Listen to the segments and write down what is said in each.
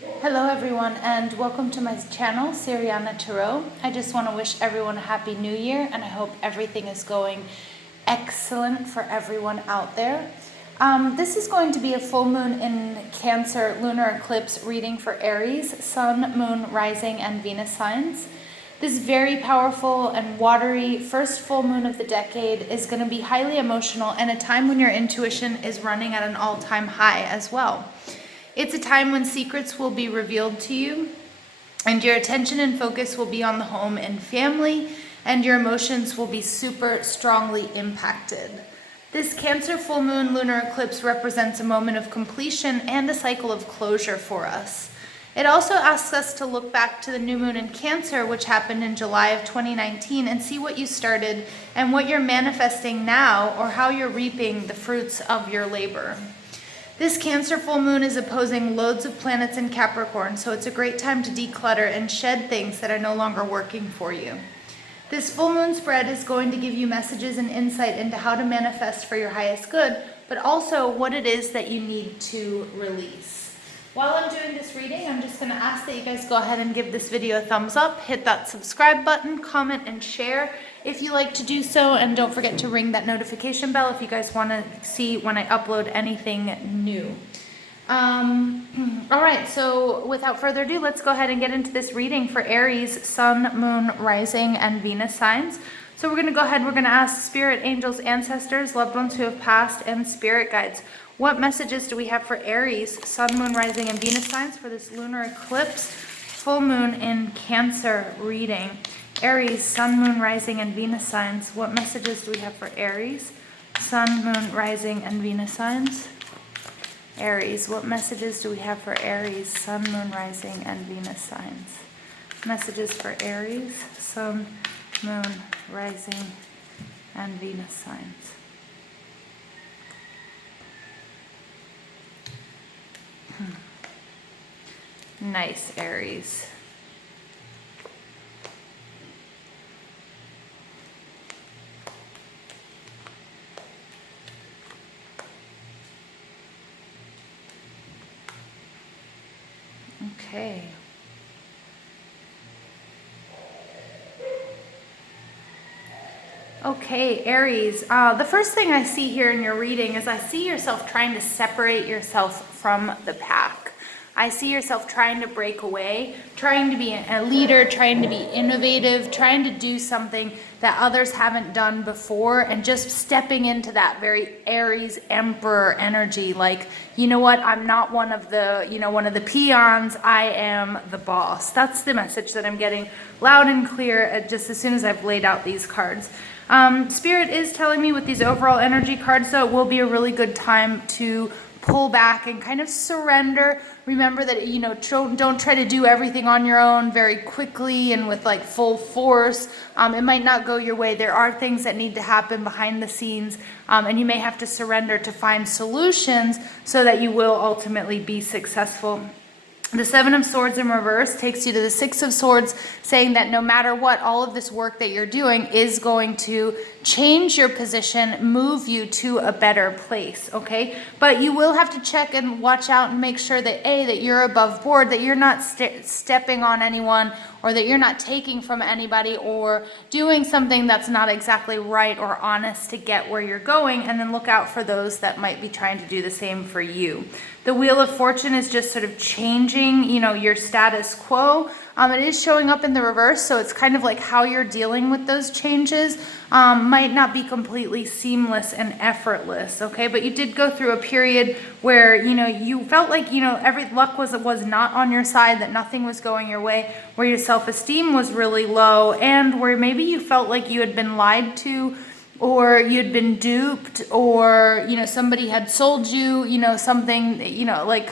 Hello everyone and welcome to my channel, Siriana Tarot. I just want to wish everyone a happy new year and I hope everything is going excellent for everyone out there. This is going to be a full moon in Cancer lunar eclipse reading for Aries, Sun, Moon, Rising, and Venus signs. This very powerful and watery first full moon of the decade is going to be highly emotional and a time when your intuition is running at an all-time high as well. It's a time when secrets will be revealed to you and your attention and focus will be on the home and family and your emotions will be super strongly impacted. This Cancer full moon lunar eclipse represents a moment of completion and a cycle of closure for us. It also asks us to look back to the new moon in Cancer, which happened in July of 2019, and see what you started and what you're manifesting now or how you're reaping the fruits of your labor. This Cancer full moon is opposing loads of planets in Capricorn, so it's a great time to declutter and shed things that are no longer working for you. This full moon spread is going to give you messages and insight into how to manifest for your highest good, but also what it is that you need to release. While I'm doing this reading, I'm just going to ask that you guys go ahead and give this video a thumbs up, hit that subscribe button, comment, and share if you like to do so, and don't forget to ring that notification bell if you guys want to see when I upload anything new. All right, so without further ado, let's go ahead and get into this reading for Aries, Sun, Moon, Rising, and Venus signs. So we're going to go ahead, we're going to ask spirit, angels, ancestors, loved ones who have passed, and spirit guides. What messages do we have for Aries, Sun, Moon, Rising, and Venus signs for this lunar eclipse, full moon in Cancer reading? Aries, Sun, Moon, Rising, and Venus signs. What messages do we have for Aries, Sun, Moon, Rising, and Venus signs? Aries, what messages do we have for Aries, Sun, Moon, Rising, and Venus signs? Messages for Aries, Sun, Moon, Rising, and Venus signs. Nice, Aries. Okay. Okay, Aries. The first thing I see here in your reading is I see yourself trying to separate yourself from the pack. I see yourself trying to break away, trying to be a leader, trying to be innovative, trying to do something that others haven't done before, and just stepping into that very Aries emperor energy. Like, you know what? I'm not one of the peons. I am the boss. That's the message that I'm getting loud and clear just as soon as I've laid out these cards. Spirit is telling me with these overall energy cards, though, it will be a really good time to pull back and kind of surrender. Remember that, you know, don't try to do everything on your own very quickly and with like full force. It might not go your way. There are things that need to happen behind the scenes, and you may have to surrender to find solutions so that you will ultimately be successful. The Seven of Swords in reverse takes you to the Six of Swords, saying that no matter what, all of this work that you're doing is going to change your position, move you to a better place, okay? But you will have to check and watch out and make sure that, A, that you're above board, that you're not stepping on anyone, or that you're not taking from anybody or doing something that's not exactly right or honest to get where you're going, and then look out for those that might be trying to do the same for you. The Wheel of Fortune is just sort of changing, you know, your status quo. It is showing up in the reverse, so it's kind of like how you're dealing with those changes might not be completely seamless and effortless, okay? But you did go through a period where, you know, you felt like, you know, every luck was not on your side, that nothing was going your way, where your self-esteem was really low, and where maybe you felt like you had been lied to, or you'd been duped, or, you know, somebody had sold you, you know, something, you know, like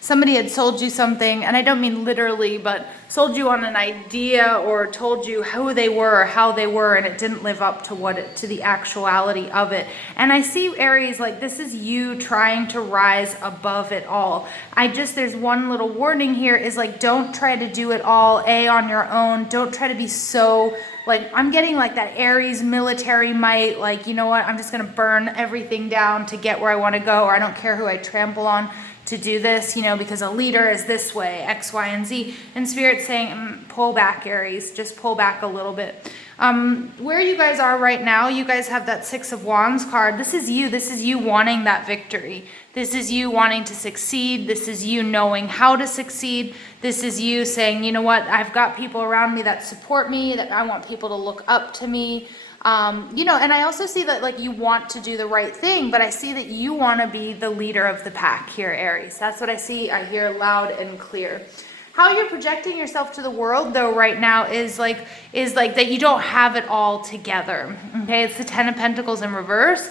somebody had sold you something, and I don't mean literally, but sold you on an idea or told you who they were or how they were, and it didn't live up to the actuality of it. And I see Aries like this is you trying to rise above it all. There's one little warning here is like, don't try to do it all on your own. Don't try to be so, like, I'm getting like that Aries military might, like, you know what, I'm just going to burn everything down to get where I want to go, or I don't care who I trample on. to do this, you know, because a leader is this way, X, Y, and Z. And Spirit's saying, pull back, Aries, just pull back a little bit. Where you guys are right now, you guys have that Six of Wands card. This is you wanting that victory. This is you wanting to succeed. This is you knowing how to succeed. This is you saying, you know what, I've got people around me that support me, that I want people to look up to me. You know, and I also see that like you want to do the right thing, but I see that you want to be the leader of the pack here, Aries. That's what I see. I hear loud and clear. How you're projecting yourself to the world though right now is like that you don't have it all together. Okay, it's the Ten of Pentacles in reverse.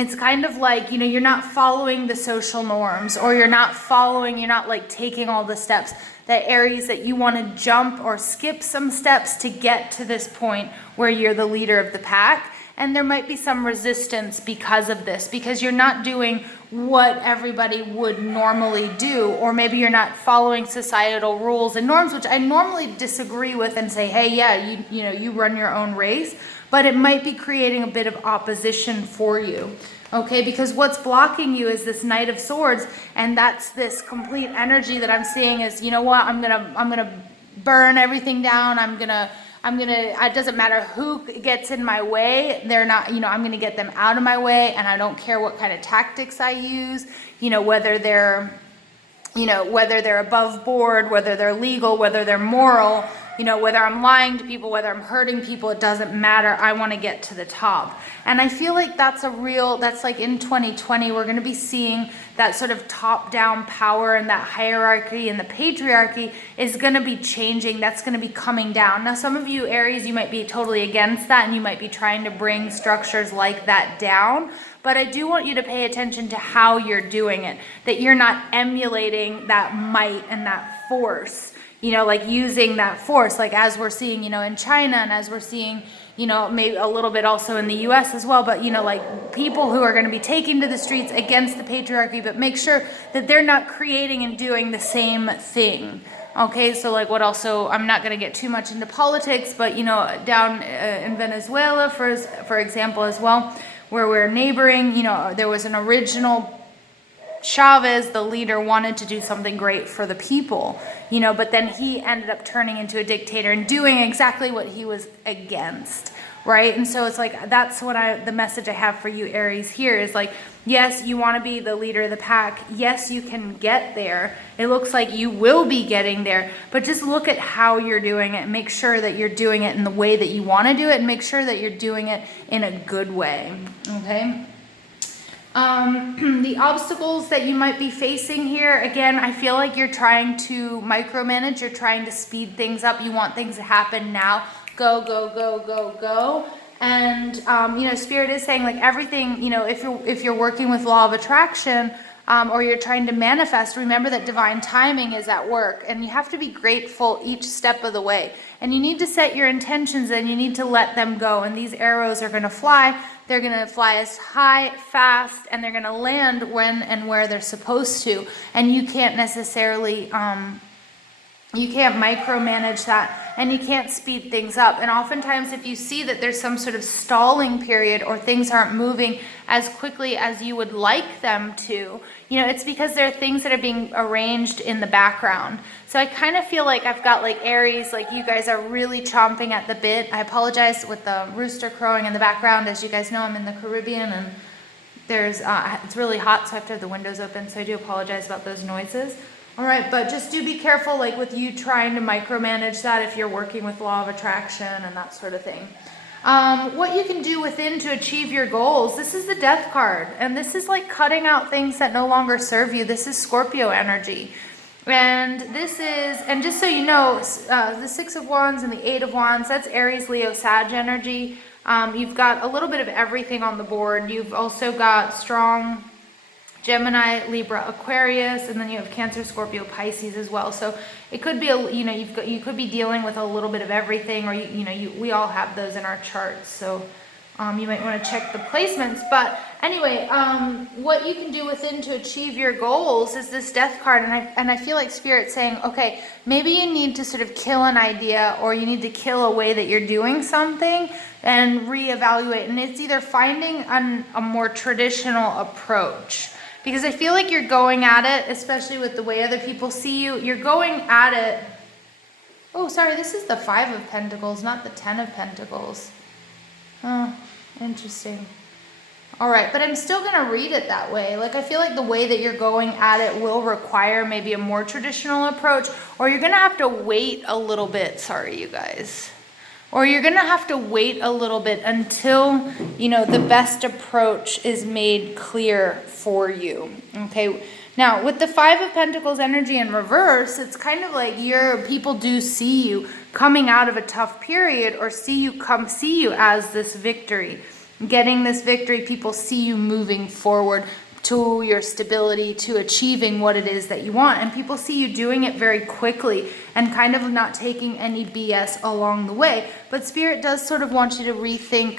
It's kind of like, you know, you're not following the social norms, or you're not like taking all the steps that Aries, that you want to jump or skip some steps to get to this point where you're the leader of the pack. And there might be some resistance because of this, because you're not doing what everybody would normally do, or maybe you're not following societal rules and norms, which I normally disagree with and say, hey, yeah, you know, you run your own race, but it might be creating a bit of opposition for you. Okay, because what's blocking you is this Knight of Swords, and that's this complete energy that I'm seeing is, you know what, I'm gonna burn everything down. I'm gonna, it doesn't matter who gets in my way. They're not, you know, I'm gonna get them out of my way, and I don't care what kind of tactics I use, you know, whether they're above board, whether they're legal, whether they're moral, you know, whether I'm lying to people, whether I'm hurting people, it doesn't matter. I want to get to the top. And I feel like that's like in 2020, we're going to be seeing that sort of top-down power, and that hierarchy and the patriarchy is going to be changing. That's going to be coming down. Now, some of you, Aries, you might be totally against that, and you might be trying to bring structures like that down. But I do want you to pay attention to how you're doing it, that you're not emulating that might and that force, you know, like using that force, like as we're seeing, you know, in China, and as we're seeing, you know, maybe a little bit also in the US as well, but, you know, like people who are going to be taking to the streets against the patriarchy, but make sure that they're not creating and doing the same thing. Okay, so like what also, I'm not going to get too much into politics, but, you know, down in Venezuela, for example, as well, where we're neighboring, you know, there was an original Chavez, the leader, wanted to do something great for the people, you know, but then he ended up turning into a dictator and doing exactly what he was against, right? And so it's like, that's what the message I have for you, Aries, here is like, yes, you want to be the leader of the pack. Yes, you can get there. It looks like you will be getting there, but just look at how you're doing it and make sure that you're doing it in the way that you want to do it, and make sure that you're doing it in a good way, okay? The obstacles that you might be facing here, again, I feel like you're trying to micromanage, you're trying to speed things up, you want things to happen now, go, go, go, go, go. And, you know, Spirit is saying like everything, you know, if you're working with law of attraction, or you're trying to manifest, remember that divine timing is at work, and you have to be grateful each step of the way. And you need to set your intentions, and you need to let them go. And these arrows are going to fly. They're going to fly as high, fast, and they're going to land when and where they're supposed to. And you can't necessarily, you can't micromanage that, and you can't speed things up. And oftentimes if you see that there's some sort of stalling period, or things aren't moving as quickly as you would like them to, you know, it's because there are things that are being arranged in the background. So I kind of feel like I've got like Aries, like you guys are really chomping at the bit. I apologize with the rooster crowing in the background. As you guys know, I'm in the Caribbean, and there's it's really hot, so I have to have the windows open. So I do apologize about those noises. All right, but just do be careful, like with you trying to micromanage that if you're working with law of attraction and that sort of thing. What you can do within to achieve your goals. This is the Death card, and this is like cutting out things that no longer serve you. This is Scorpio energy. And this is, and just so you know, the Six of Wands and the Eight of Wands, that's Aries, Leo, Sag energy. You've got a little bit of everything on the board. You've also got strong Gemini, Libra, Aquarius, and then you have Cancer, Scorpio, Pisces as well. So it could be, you could be dealing with a little bit of everything, or we all have those in our charts. So you might want to check the placements. But anyway, what you can do within to achieve your goals is this Death card, and I feel like Spirit's saying, okay, maybe you need to sort of kill an idea, or you need to kill a way that you're doing something and reevaluate. And it's either finding a more traditional approach. Because I feel like you're going at it, especially with the way other people see you, you're going at it. Oh, sorry, this is the 5 of Pentacles, not the 10 of Pentacles. Oh, interesting. All right, but I'm still going to read it that way. Like, I feel like the way that you're going at it will require maybe a more traditional approach, or you're going to have to wait a little bit. Sorry, you guys. Or you're going to have to wait a little bit until, you know, the best approach is made clear for you. Okay. Now, with the 5 of Pentacles energy in reverse, it's kind of like people do see you coming out of a tough period, or see you as this victory. Getting this victory, people see you moving forward to your stability, to achieving what it is that you want. And people see you doing it very quickly and kind of not taking any BS along the way. But Spirit does sort of want you to rethink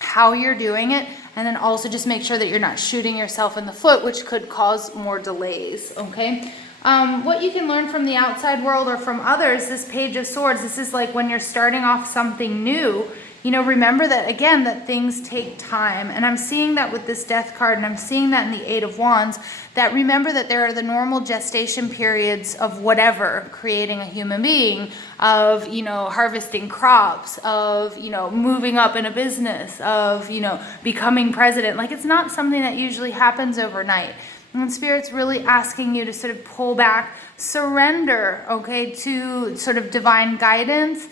how you're doing it, and then also just make sure that you're not shooting yourself in the foot, which could cause more delays, okay? What you can learn from the outside world or from others, this Page of Swords, this is like when you're starting off something new, you know, remember that, again, that things take time. And I'm seeing that with this Death card, and I'm seeing that in the 8 of Wands, that remember that there are the normal gestation periods of whatever, creating a human being, of, you know, harvesting crops, of, you know, moving up in a business, of, you know, becoming president. Like, it's not something that usually happens overnight. And Spirit's really asking you to sort of pull back, surrender, okay, to sort of divine guidance.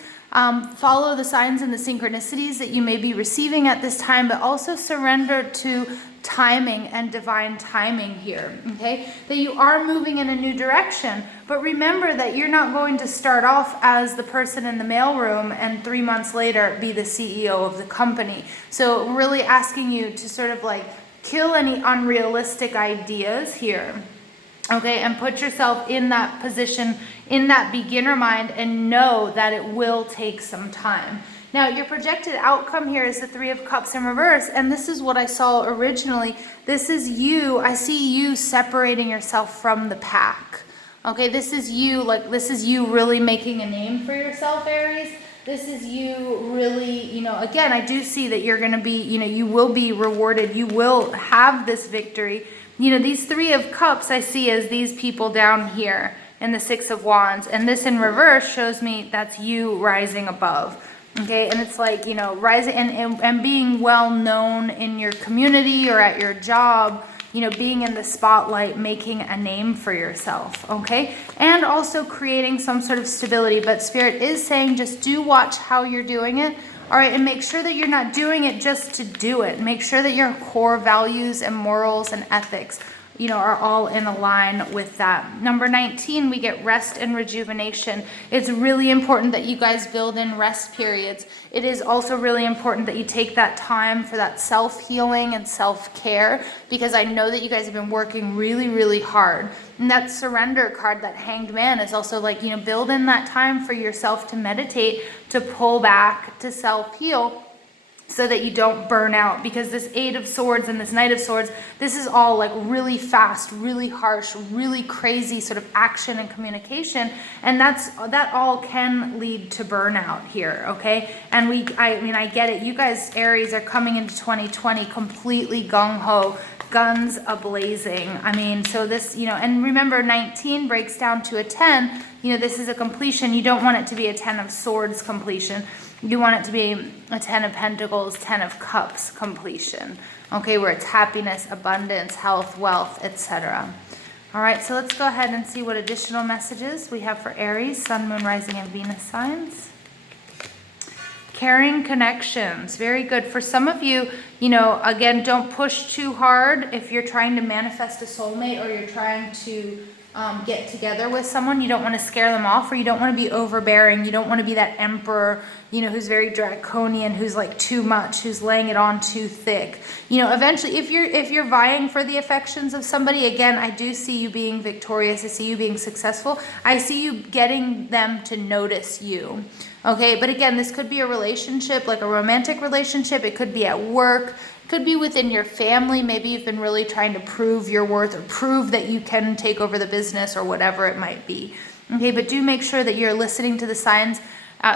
Follow the signs and the synchronicities that you may be receiving at this time, but also surrender to timing and divine timing here, okay? That you are moving in a new direction, but remember that you're not going to start off as the person in the mailroom and 3 months later be the CEO of the company. So really asking you to sort of like kill any unrealistic ideas here. Okay, and put yourself in that position, in that beginner mind, and know that it will take some time. Now, your projected outcome here is the 3 of Cups in reverse, and this is what I saw originally. This is you. I see you separating yourself from the pack. Okay, this is you, like, this is you really making a name for yourself, Aries. This is you really, you know, again, I do see that you're going to be, you know, you will be rewarded. You will have this victory. You know, these 3 of Cups I see as these people down here in the 6 of Wands. And this in reverse shows me that's you rising above. Okay, and it's like, you know, rising and being well known in your community or at your job. You know, being in the spotlight, making a name for yourself, okay? And also creating some sort of stability. But Spirit is saying just do watch how you're doing it. All right, and make sure that you're not doing it just to do it. Make sure that your core values and morals and ethics, you know, are all in line with that. Number 19, we get rest and rejuvenation. It's really important that you guys build in rest periods. It is also really important that you take that time for that self-healing and self-care, because I know that you guys have been working really, really hard. And that surrender card, that Hanged Man, is also like, you know, build in that time for yourself to meditate, to pull back, to self-heal, so that you don't burn out. Because this 8 of Swords and this Knight of Swords, this is all like really fast, really harsh, really crazy sort of action and communication, and that all can lead to burnout here, okay? And I mean, I get it. You guys, Aries, are coming into 2020 completely gung-ho, guns a-blazing. I mean, so this, you know, and remember 19 breaks down to a 10. You know, this is a completion. You don't want it to be a 10 of Swords completion. You want it to be a 10 of Pentacles, 10 of Cups completion, okay, where it's happiness, abundance, health, wealth, etc. All right, so let's go ahead and see what additional messages we have for Aries, Sun, Moon, Rising, and Venus signs. Caring connections, very good. For some of you, you know, again, don't push too hard if you're trying to manifest a soulmate, or you're trying to get together with someone. You don't want to scare them off, or you don't want to be overbearing. You don't want to be that emperor, you know, who's very draconian, who's like too much, who's laying it on too thick. You know, eventually, if you're vying for the affections of somebody, again, I do see you being victorious. I see you being successful. I see you getting them to notice you. Okay, but again, this could be a relationship, like a romantic relationship. It could be at work. Could be within your family. Maybe you've been really trying to prove your worth, or prove that you can take over the business, or whatever it might be. Okay, but do make sure that you're listening to the signs,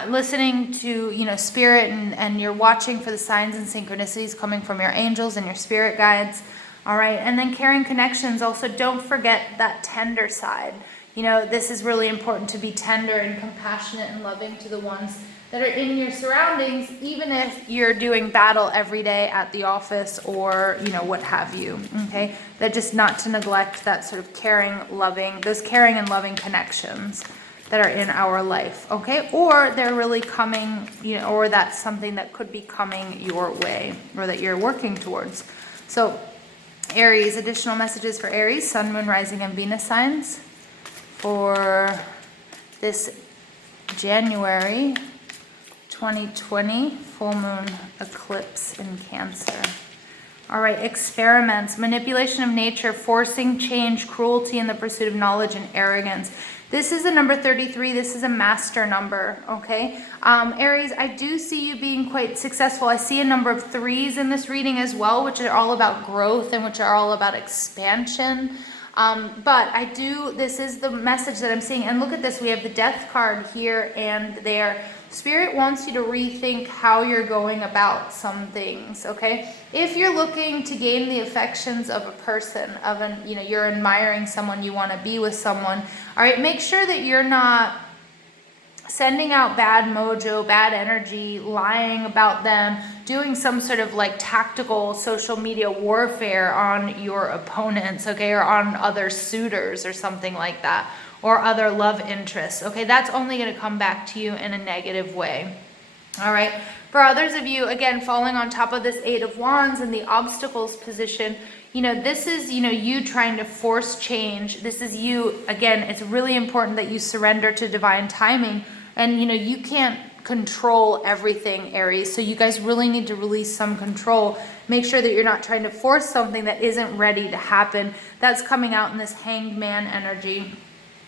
listening to, you know, Spirit, and you're watching for the signs and synchronicities coming from your angels and your spirit guides. All right, and then caring connections, also don't forget that tender side. You know, this is really important to be tender and compassionate and loving to the ones that are in your surroundings, even if you're doing battle every day at the office or, you know, what have you, okay? That just not to neglect that sort of caring, loving, those caring and loving connections that are in our life, okay? Or they're really coming, you know, or that's something that could be coming your way or that you're working towards. So Aries, additional messages for Aries, Sun, Moon, Rising, and Venus signs for this January 2020 full moon eclipse in Cancer. All right, experiments, manipulation of nature, forcing change, cruelty in the pursuit of knowledge, and arrogance. This is a number 33. This is a master number, okay? Aries, I do see you being quite successful. I see a number of 3s in this reading as well, which are all about growth and which are all about expansion. But this is the message that I'm seeing. And look at this, we have the Death card here and there. Spirit wants you to rethink how you're going about some things, okay? If you're looking to gain the affections of a person, you're admiring someone, you want to be with someone, all right, make sure that you're not sending out bad mojo, bad energy, lying about them, doing some sort of like tactical social media warfare on your opponents, okay, or on other suitors or something like that, or other love interests, okay? That's only going to come back to you in a negative way. All right, for others of you, again, falling on top of this 8 of Wands in the obstacles position, you know, this is, you know, you trying to force change. This is you, again, it's really important that you surrender to divine timing. And, you know, you can't control everything, Aries. So you guys really need to release some control. Make sure that you're not trying to force something that isn't ready to happen. That's coming out in this Hanged Man energy.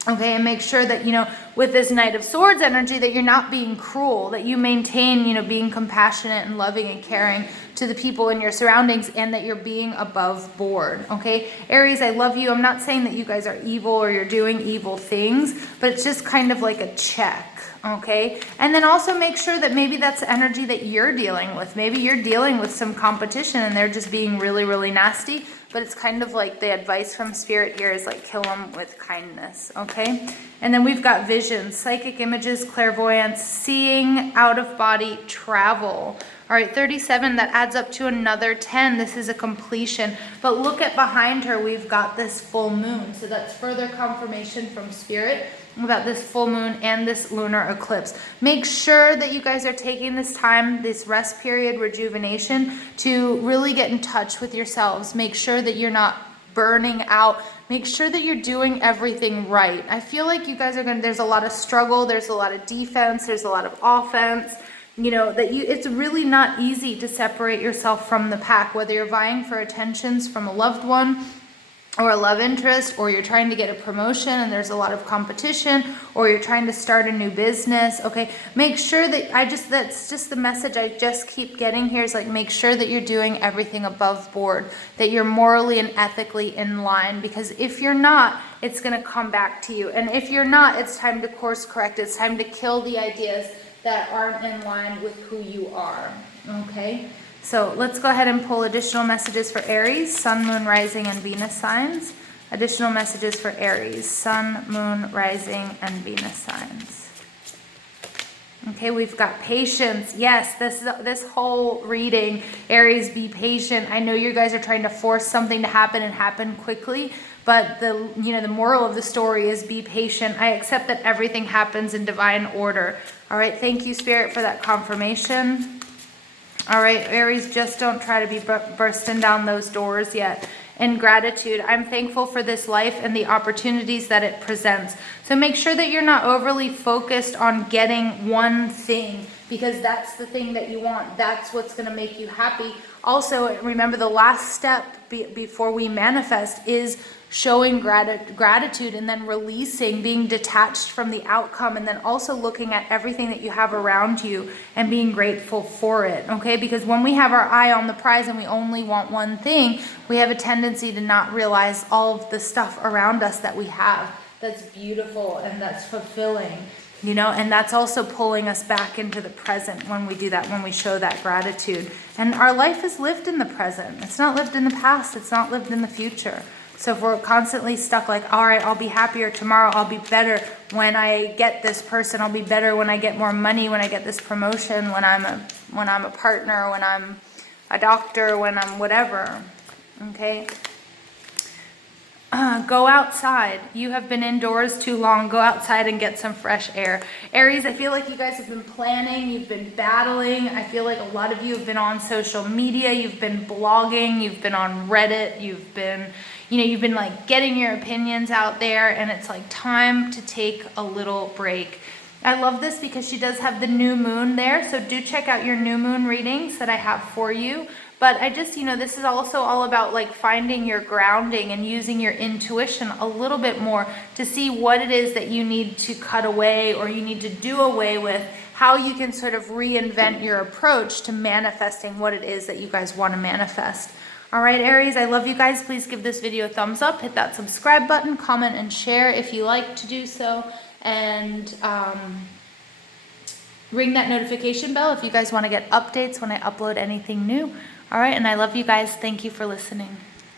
Okay, and make sure that, you know, with this Knight of Swords energy, that you're not being cruel, that you maintain, you know, being compassionate and loving and caring to the people in your surroundings, and that you're being above board, okay? Aries, I love you. I'm not saying that you guys are evil or you're doing evil things, but it's just kind of like a check, okay? And then also make sure that maybe that's the energy that you're dealing with. Maybe you're dealing with some competition and they're just being really, really nasty. But it's kind of like the advice from Spirit here is like kill them with kindness, okay? And then we've got visions, psychic images, clairvoyance, seeing, out of body, travel. All right, 37, that adds up to another 10. This is a completion. But look at behind her, we've got this full moon. So that's further confirmation from Spirit about this full moon and this lunar eclipse. Make sure that you guys are taking this time, this rest period, rejuvenation, to really get in touch with yourselves. Make sure that you're not burning out. Make sure that you're doing everything right. I feel like you guys are there's a lot of struggle, there's a lot of defense, there's a lot of offense. You know, it's really not easy to separate yourself from the pack, whether you're vying for attentions from a loved one, or a love interest, or you're trying to get a promotion and there's a lot of competition, or you're trying to start a new business, okay? Make sure that that's just the message I just keep getting here is like, make sure that you're doing everything above board, that you're morally and ethically in line, because if you're not, it's gonna come back to you. And if you're not, it's time to course correct. It's time to kill the ideas that aren't in line with who you are, okay? So let's go ahead and pull additional messages for Aries, Sun, Moon, Rising, and Venus signs. Additional messages for Aries, Sun, Moon, Rising, and Venus signs. Okay, we've got patience. Yes, this whole reading, Aries, be patient. I know you guys are trying to force something to happen and happen quickly, but the moral of the story is be patient. I accept that everything happens in divine order. All right, thank you, Spirit, for that confirmation. All right, Aries, just don't try to be bursting down those doors yet. In gratitude, I'm thankful for this life and the opportunities that it presents. So make sure that you're not overly focused on getting one thing, because that's the thing that you want. That's what's going to make you happy. Also, remember the last step before we manifest is showing gratitude and then releasing, being detached from the outcome, and then also looking at everything that you have around you and being grateful for it, okay? Because when we have our eye on the prize and we only want one thing, we have a tendency to not realize all of the stuff around us that we have that's beautiful and that's fulfilling. You know, and that's also pulling us back into the present when we do that, when we show that gratitude. And our life is lived in the present. It's not lived in the past. It's not lived in the future. So if we're constantly stuck like, all right, I'll be happier tomorrow. I'll be better when I get this person. I'll be better when I get more money, when I get this promotion, when I'm a partner, when I'm a doctor, when I'm whatever. Okay. Go outside. You have been indoors too long. Go outside and get some fresh air. Aries, I feel like you guys have been planning. You've been battling. I feel like a lot of you have been on social media. You've been blogging. You've been on Reddit. You've been like getting your opinions out there, and it's like time to take a little break. I love this because she does have the new moon there. So do check out your new moon readings that I have for you. But I just, this is also all about like finding your grounding and using your intuition a little bit more to see what it is that you need to cut away or you need to do away with, how you can sort of reinvent your approach to manifesting what it is that you guys want to manifest. All right, Aries, I love you guys. Please give this video a thumbs up, hit that subscribe button, comment and share if you like to do so, and ring that notification bell if you guys want to get updates when I upload anything new. All right, and I love you guys. Thank you for listening.